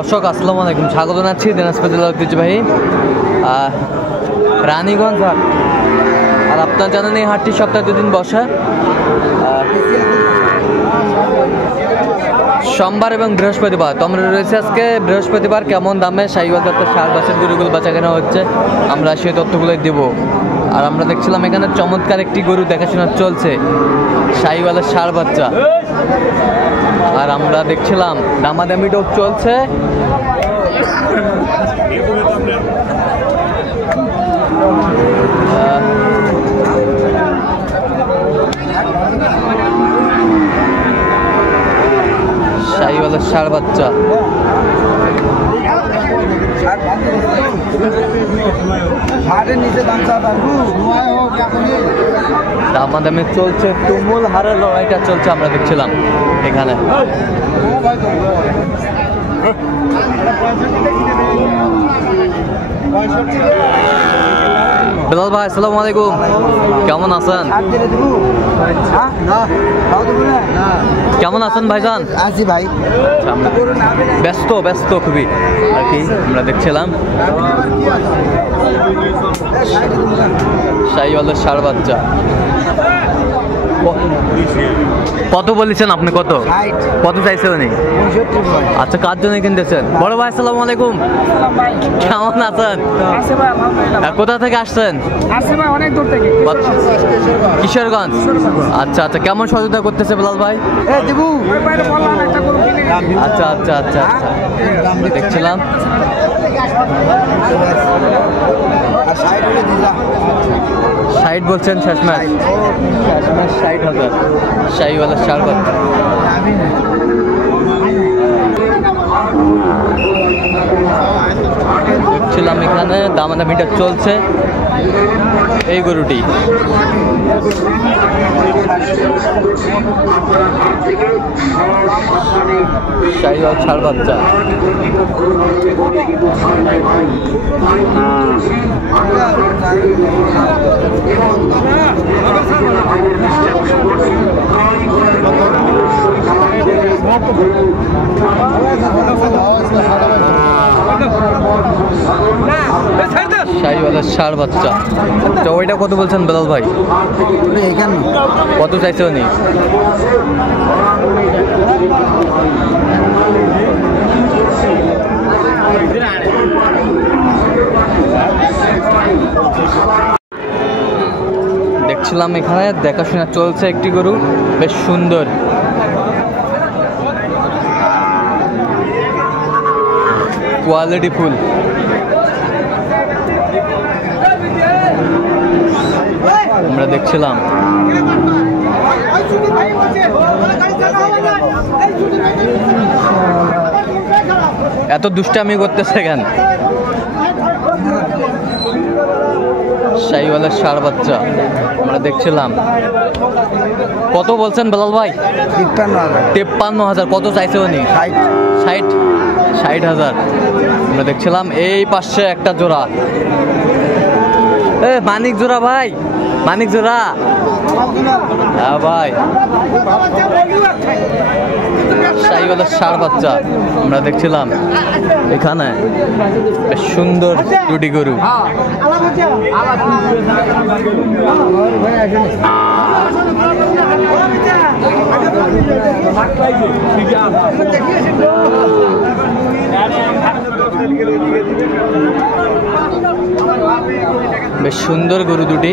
দর্শক আসসালামু আলাইকুম, স্বাগত জানাচ্ছি দিনাজপুর জেলার ঐতিহ্যবাহী রানীগঞ্জ হাট। আর আপনারা জানেন এই হাটটি সপ্তাহে 2 দিন বসে, সোমবার এবং বৃহস্পতিবার। তো আমরা রয়েছে আজকে বৃহস্পতিবার। কেমন দামে শাহিওয়াল জাতের ষাঁড় বাছুর গরুগুলো বেচা কেনা হচ্ছে আমরা সেই তথ্যগুলোই দেব। আর আমরা দেখছিলাম এখানে চমৎকার একটি গরু দেখাশোনা চলছে, শাহিওয়ালের ষাঁড় বাচ্চা। আর আমরা দেখছিলাম দামাদামিটাও চলছে। শাহিওয়ালের ষাঁড় বাচ্চা দামাদামি চলছে, তুমুল হারের লড়াইটা চলছে আমরা দেখছিলাম এখানে। বেলাল ভাই আসসালামু আলাইকুম, কেমন আছেন? কেমন আছেন ভাইজান? আছি ভাই। ব্যস্ত ব্যস্ত খুবই আর কি। আমরা দেখছিলাম শাহিওয়ালের ষাঁড় বাচ্চা। কত বলেছেন আপনি? কত চাইছে উনি? আচ্ছা, কার জন্য কিনতেছেন? বড় ভাই আসসালামু আলাইকুম, কেমন আছেন? কোথা থেকে আসছেন? কিশোরগঞ্জ। আচ্ছা আচ্ছা, কেমন সহযোগিতা করতেছে বেলাল ভাই? আচ্ছা আচ্ছা আচ্ছা আচ্ছা, দেখছিলাম 60 বলছেন শেষমেশ 60,000 শাহিওয়ালের ষাঁড় বাচ্চা। দেখছিলাম এখানে দামাদামিটা চলছে এই গরুটি। শাহিওয়াল ষাঁড় বাচ্চা। শাহিওয়ালের ষাঁড় বাচ্চা। তো ওইটা কত বলছেন বেলাল ভাই? কত চাইছে উনি? দেখছিলাম এখানে দেখাশোনা চলছে একটি গরু, বেশ সুন্দর। Quality full. আমরা দেখছিলাম এত দুষ্টামি করতেছে কেন? শাহিওয়ালের ষাঁড় বাচ্চা আমরা দেখছিলাম। কত বলছেন বেলাল ভাই? 53,000। কত চাইছে উনি? 60,000 আমরা দেখছিলাম। এই পাশে একটা জোড়া, মানিক জোড়া ভাই, মানিক জোড়া। হ্যাঁ ভাই, শাহিওয়ালের ষাঁড় বাচ্চা আমরা দেখছিলাম এখানে। বেশ সুন্দর দুটি গরু। বেশ সুন্দর গরু দুটি।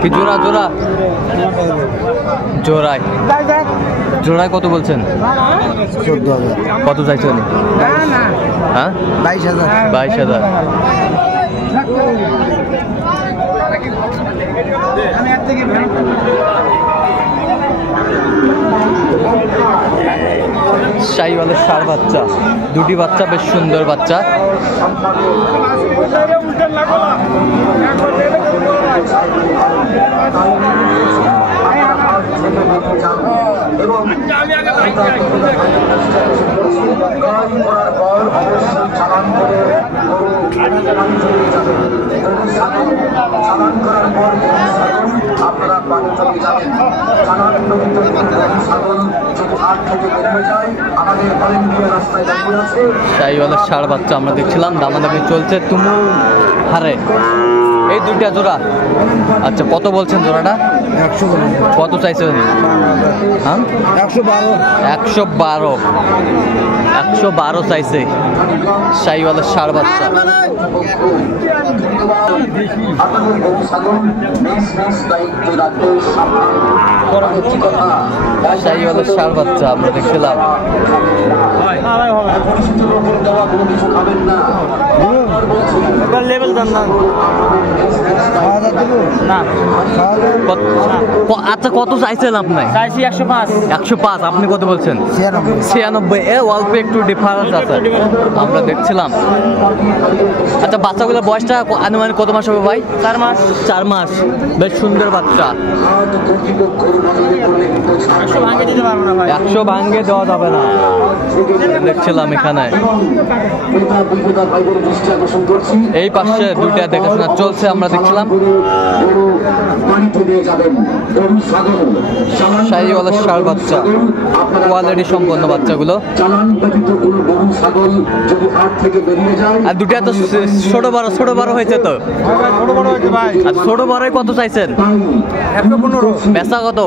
কি জোড়া জোড়া জোড়ায় জোড়ায় কত বলছেন? 14,000। কত চাইছে উনি? হ্যাঁ 22,000। শাহিওয়ালের ষাঁড় বাচ্চা, দুটি বাচ্চা, বেশ সুন্দর বাচ্চা। শাহিওয়ালের ষাঁড় বাচ্চা আমরা দেখছিলাম, দামাদামি চলছে তুমুল হারে। এই দুইটা জোড়া, আচ্ছা কত বলছেন জোড়াটা? 100 কত চাইছে উনি? হ্যাঁ 112 112 চাইছে শাহিওয়ালের ষাঁড় বাচ্চা। শাহিওয়ালের ষাঁড় বাচ্চা আমরা দেখছিলাম। লেভেল দেন না। আচ্ছা কত চাইছেন আপনি? চাইছি 105। 105, আপনি কত বলছেন? 96। অল্প একটু ডিফারেন্স আছে আমরা দেখছিলাম। আচ্ছা বাচ্চাগুলোর বয়সটা আনুমানিক কত মাস হবে ভাই? 4 মাস। 4 মাস, বেশ সুন্দর বাচ্চা। 100 ভাঙে দিতে পারবো না ভাই। 100 ভাঙ্গে দেওয়া যাবে না দেখছিলাম এখানে। এই পাশে দুইটা দেখাশোনা চলছে আমরা দেখছিলাম। শাহিওয়ালের ষাঁড় বাচ্চা, কোয়ালিটি সম্পন্ন বাচ্চাগুলো। আর দুটা তো ছোট বড় হয়েছে তো। আর ছোট বড়ই কত চাইছেন? 115। বেচা কত?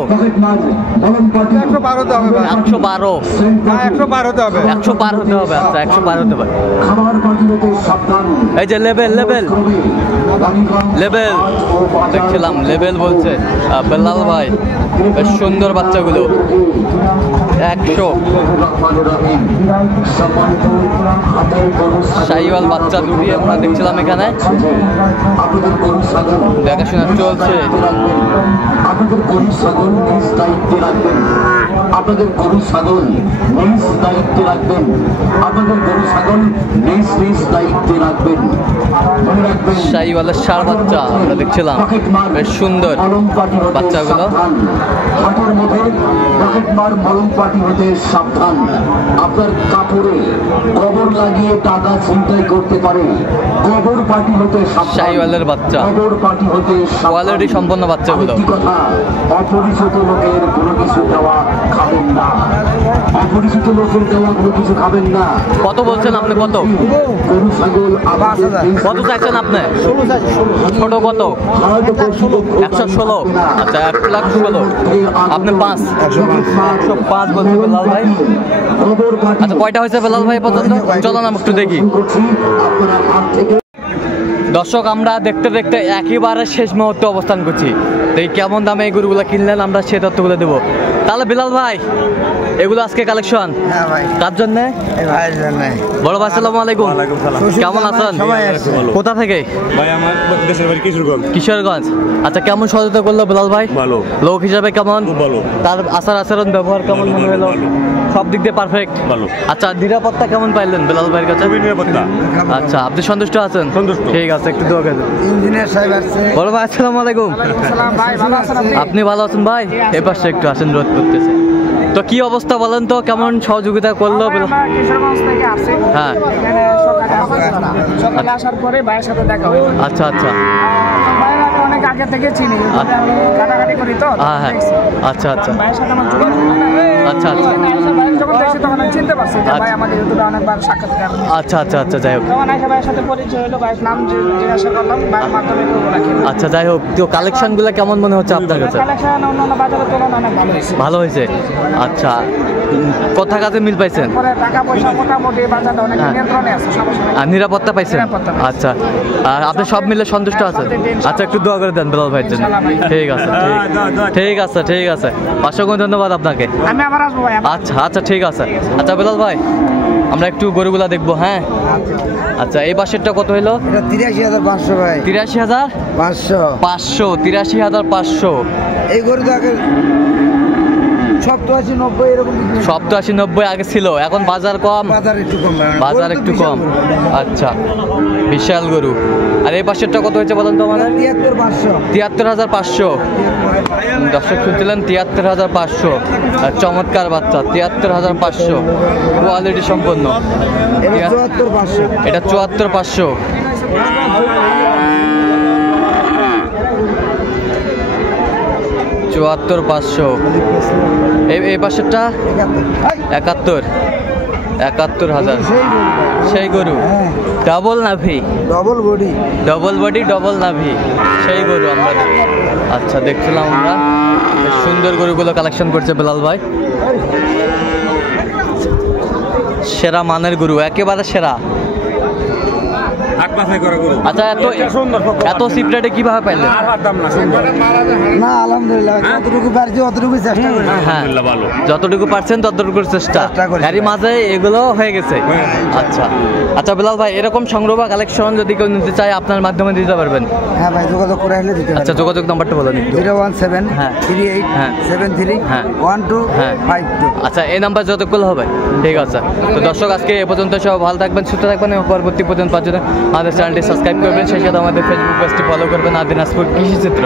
112 হবে ভাই। 112। 112 হতে হবে। 100 হতে হবে। আচ্ছা 100 হতে হবে। এই যে লেভেল দেখছিলাম, লেভেল বলছে বেলাল ভাই, বেশ সুন্দর বাচ্চাগুলো। 100 শাহিওয়াল বাচ্চা দুটি আমরা দেখছিলাম এখানে, দেখাশোনা চলছে। আপনাদের গরু ছাগল নিজ দায়িত্বে রাখবেন। আপনাদের গরু ছাগল নিজ দায়িত্বে রাখবেন। আপনাদের গরু ছাগল নিজ দায়িত্বে রাখবেন। মনে রাখবেন শাহিওয়ালের ষাঁড় বাচ্চা আমরা দেখছিলাম, বেশ সুন্দর বাচ্চাগুলো। হাটের মধ্যে পকেটমার মলম পাটি হতে সাবধান। আপনার কাপড়ে গোবর লাগিয়ে টাকা ছিনতাই করতে পারে। গোবর পাটি হতে সাবধান। শাহিওয়ালের বাচ্চা, গোবর পাটি হতে কোয়ালিটি সম্পন্ন বাচ্চাগুলো। কথা, অপরিচিত লোকের কোনো কিছু দেওয়া খাবেন না। অপরিচিত লোকের দেওয়া কোনো কিছু খাবেন না। কত বলছেন আপনি? কত গরু ছাগল কত চাইছেন আপনি? ছোট কত? 116। আচ্ছা 1,16,000। আপনি 5। 105 বলছে বেলাল ভাই। আচ্ছা কয়টা হয়েছে বেলাল ভাই পর্যন্ত? চলো না একটু দেখি। দর্শক আমরা দেখতে দেখতে একেবারে শেষ মুহূর্তে অবস্থান করছি। তো এই কেমন দামে এই গরুগুলো কিনলেন আমরা সে তথ্যগুলো দেবো। তাহলে বিলাল ভাই এগুলো আজকে কালেকশন হ্যাঁ ভাই, কার জন্য? এই ভাইয়ের জন্য। বড় ভাই আসসালামু আলাইকুম। কেমন আছেন? সবাই আছে। কোথা থেকে? ভাই আমার দেশের বাড়ি কিশোরগঞ্জ। কিশোরগঞ্জ। আচ্ছা কেমন সহযোগিতা করলো বিলাল ভাই? ভালো। লোক হিসাবে কেমন? খুব ভালো। তার আচার আচরণ ব্যবহার কেমন ভালো, মনে ভালো, হলো? ভালো। সব দিক দিয়ে পারফেক্ট। ভালো। আচ্ছা নিরাপত্তা কেমন পাইলেন বিলাল ভাইয়ের কাছে? খুবই নিরাপত্তা। আচ্ছা আপনি সন্তুষ্ট আছেন? সন্তুষ্ট। ঠিক আছে, একটু দোয়া করেন। ইঞ্জিনিয়ার সাহেব আসছে। বড় ভাই আসসালামু আলাইকুম। সালাম ভাই, ভালো আছেন আপনি? আপনি ভালো আছেন ভাই? এই পাশে একটু আসেন, রোদ করতেছে। তো কি অবস্থা বলেন তো, কেমন সহযোগিতা করলো? আমরা কিশোরগঞ্জ থেকে আসছি। হ্যাঁ। এখানে সকালে আসার পরে ভাইয়ের সাথে দেখা হলো। আচ্ছা আচ্ছা ভাইয়ের আমি অনেক আগে থেকে চিনি, তবে আমি কাটাকাটি করি তো হ্যাঁ হ্যাঁ দেখছি। আচ্ছা আচ্ছা ভাইয়ের সাথে আমার যোগাযোগ। আচ্ছা আচ্ছা ভাইয়ের যখন দেখছি তখন আমি চিনতে পারছি যে আচ্ছা। ভাই আমাদের ইউটিউবে অনেকবার সাক্ষাৎকার নিয়েছে। আচ্ছা আচ্ছা আচ্ছা যাই হোক। তখন আইসা ভাইয়ের সাথে পরিচয় হলো, ভাইয়ের নাম জিজ্ঞাসা করলাম, ভাইয়ের মাধ্যমে গরু রাখি। আচ্ছা যাই হোক, তো কালেকশনগুলো কেমন মনে হচ্ছে আপনার কাছে? কালেকশন অন্যান্য বাজারের তুলনায় অনেক ভালো হয়েছে। ভালো হয়েছে। আচ্ছা কথা কাজে মিল পাইছেন? পরে টাকা পয়সা মোটামুটি বাজারটা অনেক হ্যাঁ। নিয়ন্ত্রণে আছে, সমস্যা নেই। আর নিরাপত্তা পাইছেন? নিরাপত্তা পাইছি। আচ্ছা, আর আপনি সব মিলে সন্তুষ্ট আছেন? আচ্ছা একটু দোয়া করে দেন বিলাল ভাইয়ের জন্য। ঠিক আছে ঠিক আছে ঠিক আছে, অসংখ্য ধন্যবাদ আপনাকে। আমি আবার আসবো ভাই। আচ্ছা আচ্ছা ঠিক আছে। আচ্ছা বিলাল ভাই আমরা একটু গরুগুলা দেখবো। হ্যাঁ আচ্ছা এই পাশেরটা কত হইলো? এটা 83,500 ভাই। 83,500। 500। 83,500। এই গরু তো আগে 87, 90 এরকম বিক্রি হতো। 87, 90 আগে ছিল, এখন বাজার কম। বাজার একটু কম ভাই। বাজার গরু তো একটু বিশাল কম। গরু। আচ্ছা বিশাল গরু। আর এই পাশেরটা কত হয়েছে বলেন তো আমাদের? 73,500। 73,500। দর্শক শুনছিলেন 73,500। আর চমৎকার বাচ্চা 73,500, কোয়ালিটি সম্পন্ন। এটা 74,500। এটা 74,500। 74,500। এই পাশেরটা 71, 71,000। সেই গরু ডাবল নাভি, double body. Double body, double নাভি, সেই গরু আমরা আচ্ছা দেখছিলাম আমরা। বেশ সুন্দর গরুগুলো কালেকশন করছে বেলাল ভাই। সেরা মানের গরু, একেবারে সেরা। হাট মাথায় করা গরু। আচ্ছা এত চিপ রেটে কিভাবে পাইলেন? না আলহামদুলিল্লাহ, যতটুকু পারছি অতটুকু চেষ্টা করি। হ্যাঁ, ভালো। যতটুকু পারছেন ততটুকুর চেষ্টা চেষ্টা করেছি। এরই মাঝে এগুলো হয়ে গেছে। আচ্ছা আচ্ছা বেলাল ভাই, এরকম সংগ্রহ বা কালেকশন যদি কেউ নিতে চায় আপনার মাধ্যমে দিতে পারবেন? হ্যাঁ ভাই, যোগাযোগ করে আসলে দিতে আচ্ছা পারি। যোগাযোগ নাম্বারটা বলেন একটু। 017387312। হ্যাঁ। আচ্ছা এই নাম্বার যতগুলো হবে ঠিক আছে। তো দর্শক আজকে এ পর্যন্ত, সব ভালো থাকবেন, সুস্থ থাকবেন এবং পরবর্তী পর্যন্ত পাওয়ার জন্য আমাদের চ্যানেলটি সাবস্ক্রাইব করবেন, সেই সাথে আমাদের ফেসবুক পেজটি ফলো করবেন, দিনাজপুর কৃষি চিত্র।